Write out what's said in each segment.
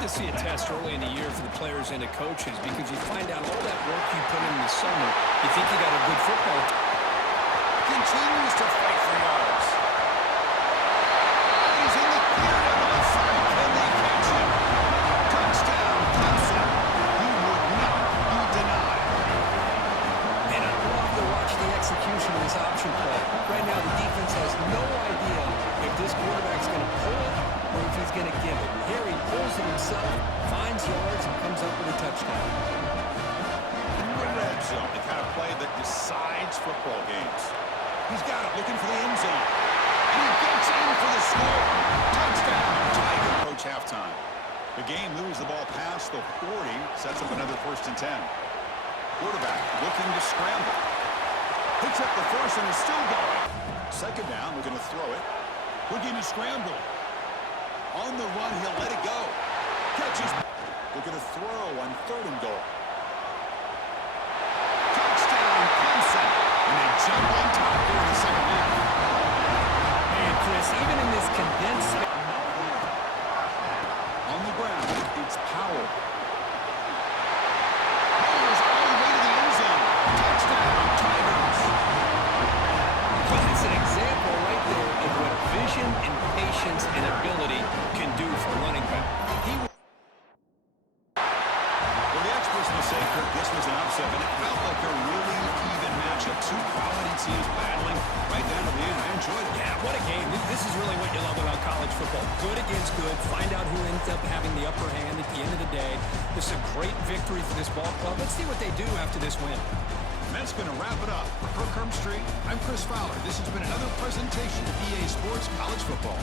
to see a test early in the year for the players and the coaches because you find out all that work you put in the summer. You think you got a good football team. Continues to fight for yards. He's in the clear on the left side. Can they catch him? Touchdown, Clemson. He would not be denied. And I love to watch the execution of this option play. Right now, the defense has no idea if this quarterback's going to pull it or if he's going to give it. Here he pulls it himself, finds yards, and comes up with a touchdown. Red zone, the kind of play that decides football games. He's got it, looking for the end zone. And he gets in for the score. Touchdown, Tiger. Approach halftime. The game moves the ball past the 40, sets up another 1st and 10. Quarterback looking to scramble. Picks up the first and is still going. 2nd down, looking to throw it. Looking to scramble. On the run, he'll let it go. Catches. Looking to throw on 3rd and goal. Touchdown, Clemson. And they jump on top here in the 2nd half. And Chris, even in this condensed space. On the ground, it's Powell. Powell's all the way to the end zone. Touchdown, Tigers. Well, it's an example right there of what vision and patience and ability can do for a running back. Well, the experts will say, Kirk, this was an upset, but it felt like a really even matchup. 2 quality teams battling right down to the end. I enjoyed it. Yeah, what a game. This is really what you love about college football. Good against good. Find out who ends up having the upper hand at the end of the day. This is a great victory for this ball club. Let's see what they do after this win. And that's going to wrap it up. For Kirk Hermstreet, I'm Chris Fowler. This has been another presentation of EA Sports College Football.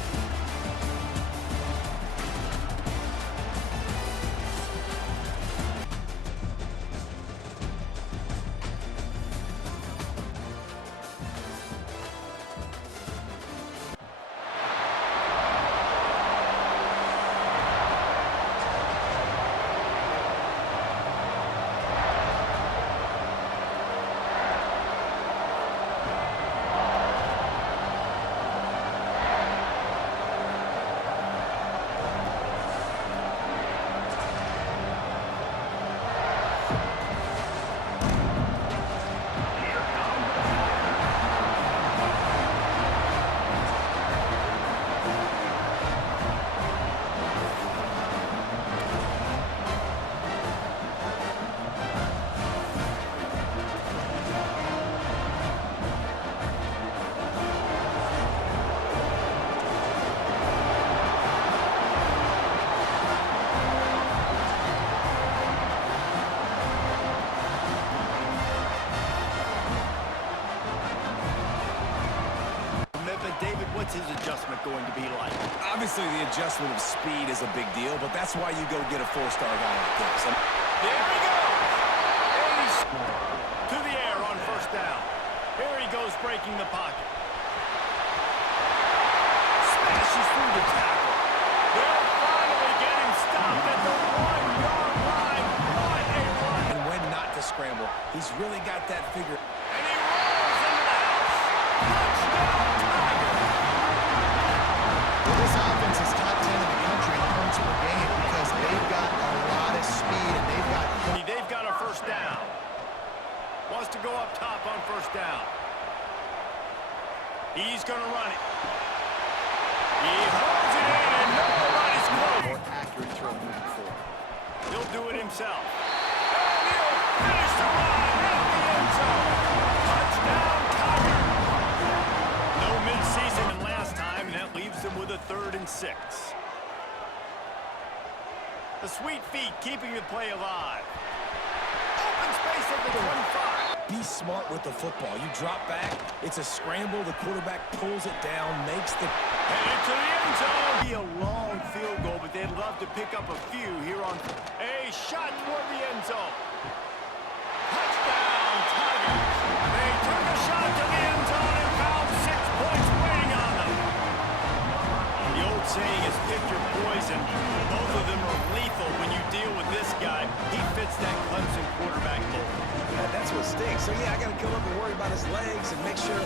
What's his adjustment going to be like? Obviously, the adjustment of speed is a big deal, but that's why you go get a 4-star guy like this. There he goes! And he's to the air on 1st down. Here he goes, breaking the pocket. Smashes through the tackle. They'll finally get him stopped at the 1-yard line. What a run! And when not to scramble, he's really got that figure. And he rolls into the house. Touchdown, Tigers! This offense is top 10 in the country in points per game because they've got a lot of speed and they've got a 1st down. Wants to go up top on 1st down. He's going to run it. He holds it in and nobody's close. more accurate throw moving forward. He'll do it himself. And he'll finish the run at the end zone. Touchdown, Tigers. No midseason than last time, and that leaves them with a 3rd and 6. The sweet feet keeping the play alive. Open space at the 25. Be smart with the football. You drop back, it's a scramble, the quarterback pulls it down, makes the... Headed to the end zone. Be a long field goal, but they'd love to pick up a few here on a shot toward the end zone. Touchdown, Tigers. They took a shot to the end zone and found 6 points waiting on them. The old saying is pick your poison. Both of them are lethal when you deal with this guy. He fits that Clemson quarterback mold. Yeah, that's what stinks. So, yeah, I got to come up and worry about his legs and make sure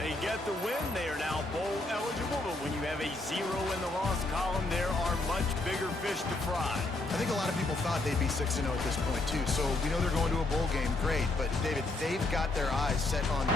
They get the win. They are now bowl eligible, but when you have a 0 in the loss column, there are much much bigger fish to fry. I think a lot of people thought they'd be 6-0 at this point, too. So we know they're going to a bowl game. Great. But, David, they've got their eyes set on...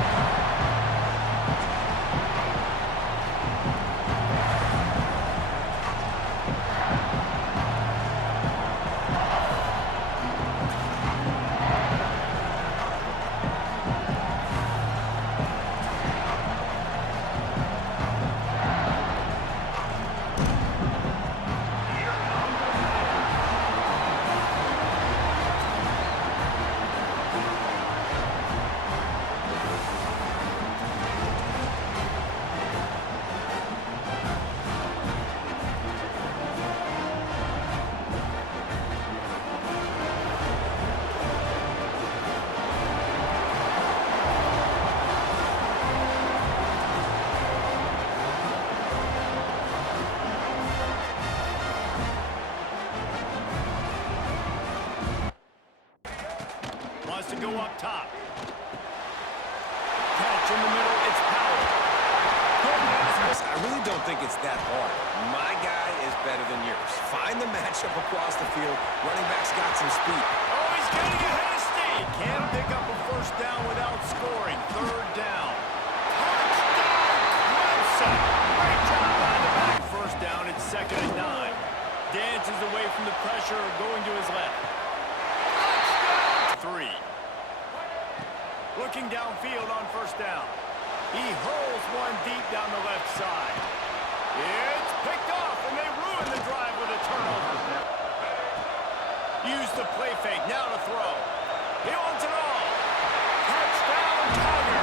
Wants to go up top. Catch in the middle, it's Powell. I really don't think it's that hard. My guy is better than yours. Find the matchup across the field. Running back's got some speed. Oh, he's getting ahead of Steve. Can't pick up a first down without scoring. Third down. Touchdown, Clemson. Great job on the back. First down, it's 2nd and 9. Dances away from the pressure, going to his left. Touchdown. 3. Looking downfield on first down. He hurls one deep down the left side. It's picked off, and they ruin the drive with a turnover. Use the play fake, now to throw. He wants it all. Touchdown, Tiger.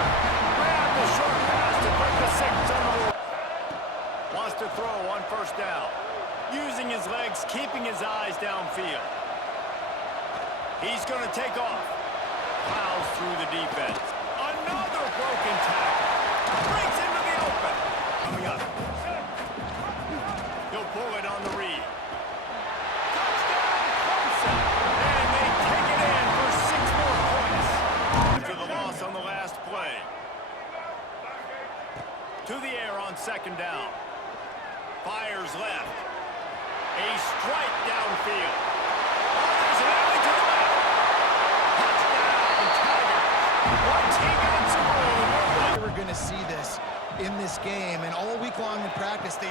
Grab the short pass to put the 6 on the board. Wants to throw on first down. Using his legs, keeping his eyes downfield. He's going to take off. Plows through the defense. Another broken tackle. Breaks into the open. Coming up. He'll pull it on the read. Touchdown, Clemson. And they take it in for 6 more points. After the loss on the last play. To the air on 2nd down. Fires left. A strike downfield. Oh, there's an alley to the left. Touchdown, Tiger. Once he got some room. We're going to see this in this game, and all week long in practice, they...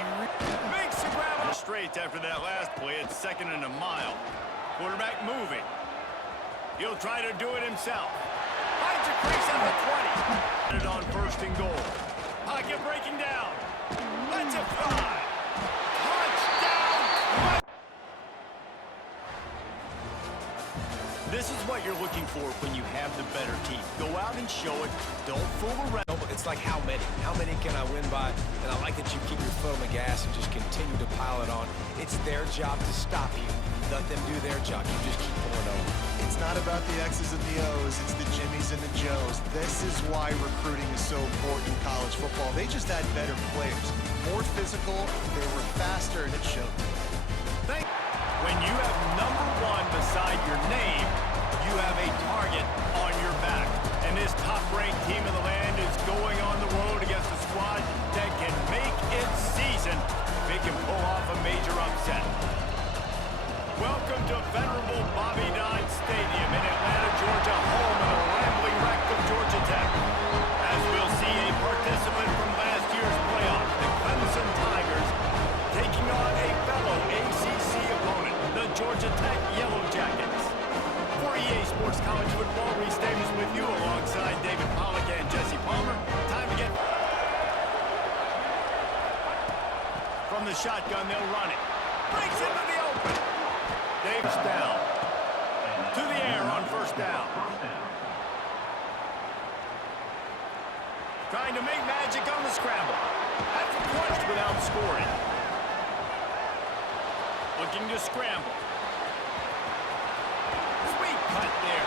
Makes the grab on straight after that last play. It's 2nd and a mile. Quarterback moving. He'll try to do it himself. Finds a crease at the 20. It on 1st and goal. Pocket breaking down. Let's it fly. Touchdown. This is what you're looking for when you have the better team. Go out and show it. Don't fool around. It's like how many? How many can I win by? And I like that you keep your foot on the gas and just continue to pile it on. It's their job to stop you. Let them do their job. You just keep pulling over. It's not about the X's and the O's. It's the Jimmies and the Joes. This is why recruiting is so important in college football. They just had better players. More physical, they were faster, and it showed. When you have number 1 beside your name, you have a target on your back. And this top-ranked team in the land is going on the road against a squad that can make its season if it can pull off a major upset. Welcome to venerable Bobby Dodd Stadium in Atlanta, Georgia, home of the rambling wreck of Georgia Tech. As we'll see a participant from last year's playoff, the Clemson Tigers, taking on a fellow ACC opponent, the Georgia Tech Yellow Jackets. For EA Sports College Football, Reese Davis with you alongside David Pollack and Jesse Palmer. Time to get... From the shotgun, they'll run it. Breaks into the open. Davis down. To the air on 1st down. Trying to make magic on the scramble. That's a punch without scoring. Looking to scramble. Sweet cut there.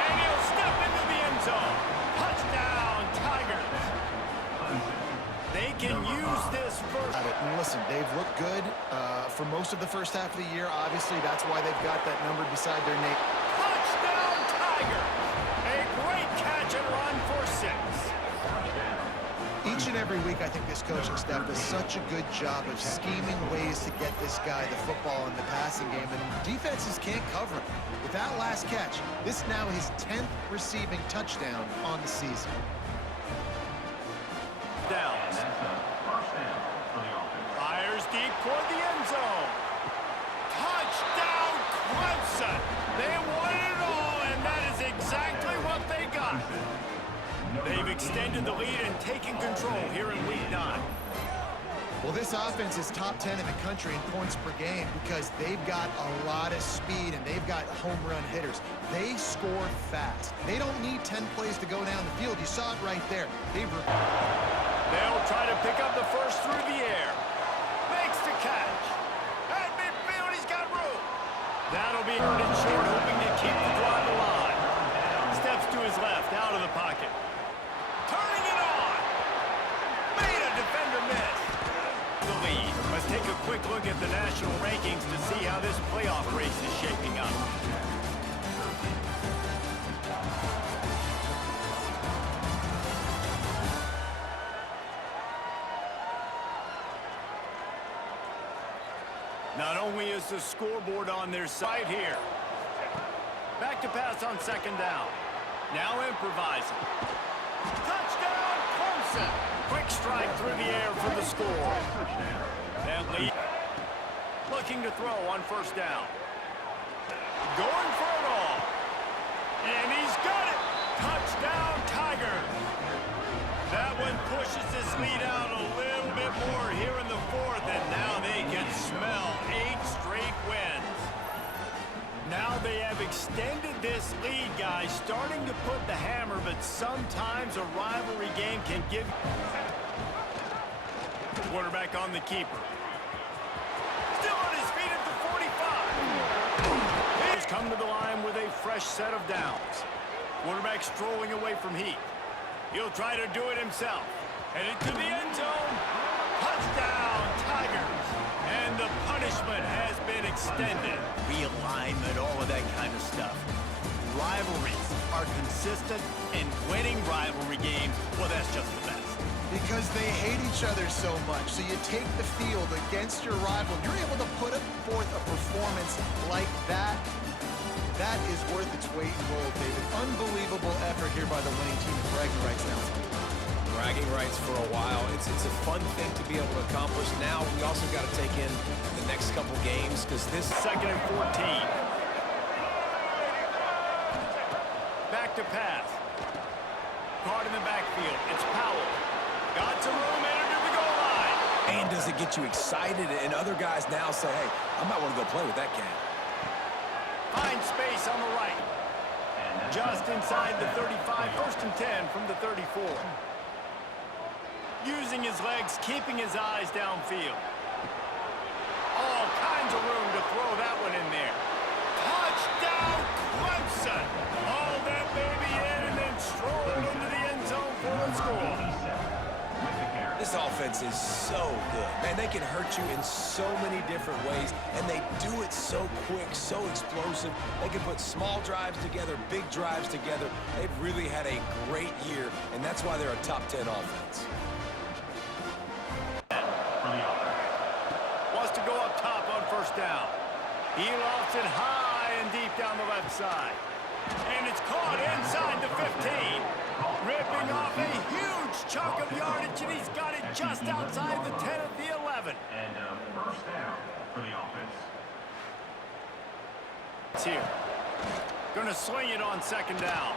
And he'll step into the end zone. Touchdown, Tigers. They can use this first. And listen, they've looked good for most of the first half of the year. Obviously, that's why they've got that number beside their name. Touchdown, Tigers. A great catch and run for 6. Each and every week, week, I think this coaching staff does such a good job of scheming ways to get this guy the football in the passing game, and defenses can't cover him. With that last catch, this is now his 10th receiving touchdown on the season. Downs. Fires deep toward the end zone. Touchdown, Clemson! They won it all, and that is exactly what they got. They've extended the lead and taken control here in Week 9. Well, this offense is top 10 in the country in points per game because they've got a lot of speed and they've got home run hitters. They score fast. They don't need 10 plays to go down the field. You saw it right there. They'll try to pick up the first through the air. Makes the catch. At midfield, he's got room. That'll be earned in short, hoping to keep the drive alive. Steps to his left, out of the pocket. Turning it on. Made a defender miss. The lead. Let's take a quick look at the national rankings to see how this playoff race is shaping up. Not only is the scoreboard on their side here. Back to pass on second down. Now improvising. Touchdown, Clemson! Quick strike through the air for the score. That lead. Looking to throw on first down. Going for it all. And he's got it! Touchdown, Tigers! That one pushes this lead out a little bit more here in the fourth, and now they can smell 8 straight wins. Now they have extended this lead, guys, starting to put the hammer, but sometimes a rivalry game can give. Quarterback on the keeper. Still on his feet at the 45. He's come to the line with a fresh set of downs. Quarterback strolling away from heat. He'll try to do it himself. Headed to the end zone. Touchdown, Tigers. And the punishment has been extended. Realignment, all of that kind of stuff. Rivalries are consistent, and winning rivalry games, well, that's just the best. Because they hate each other so much. So you take the field against your rival. You're able to put forth a performance like that. That is worth its weight in gold, David. Unbelievable effort here by the winning team. Bragging rights now. Bragging rights for a while. It's a fun thing to be able to accomplish. Now we also got to take in the next couple games because this second and 14. Back to pass. Card in the backfield. It's Powell. Got some room, entered to the goal line. And does it get you excited? And other guys now say, hey, I might want to go play with that cat. Finds space on the right. Just inside the 35, first and 10 from the 34. Using his legs, keeping his eyes downfield. All kinds of room to throw that one in there. Touchdown, Clemson! All that baby in and then strolled into the end zone for a score. This offense is so good. Man, they can hurt you in so many different ways, and they do it so quick, so explosive. They can put small drives together, big drives together. They've really had a great year, and that's why they're a top 10 offense. Wants to go up top on first down. He lofts it high and deep down the left side. And it's caught inside the 15. Ripping off a huge chunk of yardage, and he's got it just outside the 10 of the 11. And first down for the offense. It's here. Gonna swing it on second down.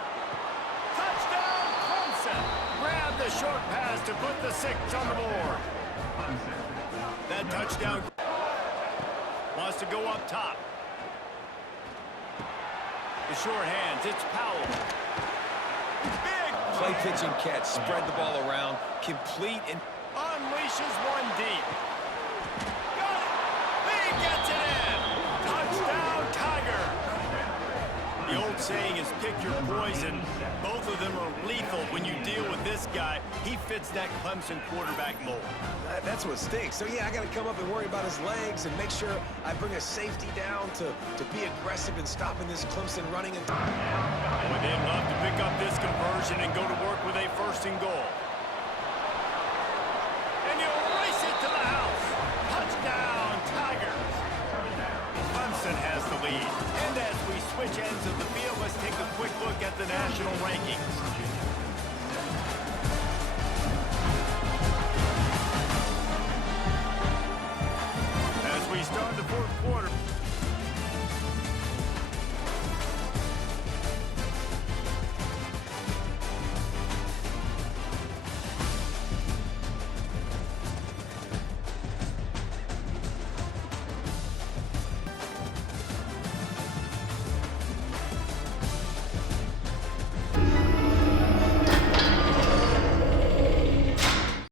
Touchdown, Clemson! Grab the short pass to put the 6 on the board. That touchdown wants to go up top. The short hands, it's Powell. Big Play, pitch, and catch. Spread the ball around. Complete and unleashes one deep. Got it! He gets it in! Touchdown, Tiger! The old saying is pick your poison. Both of them are lethal when you deal with this guy. He fits that Clemson quarterback mold. that's what stinks. So, yeah, I got to come up and worry about his legs and make sure I bring a safety down to be aggressive in stopping this Clemson running. Boy, they'd love to pick up this conversion and go to work with a first and goal.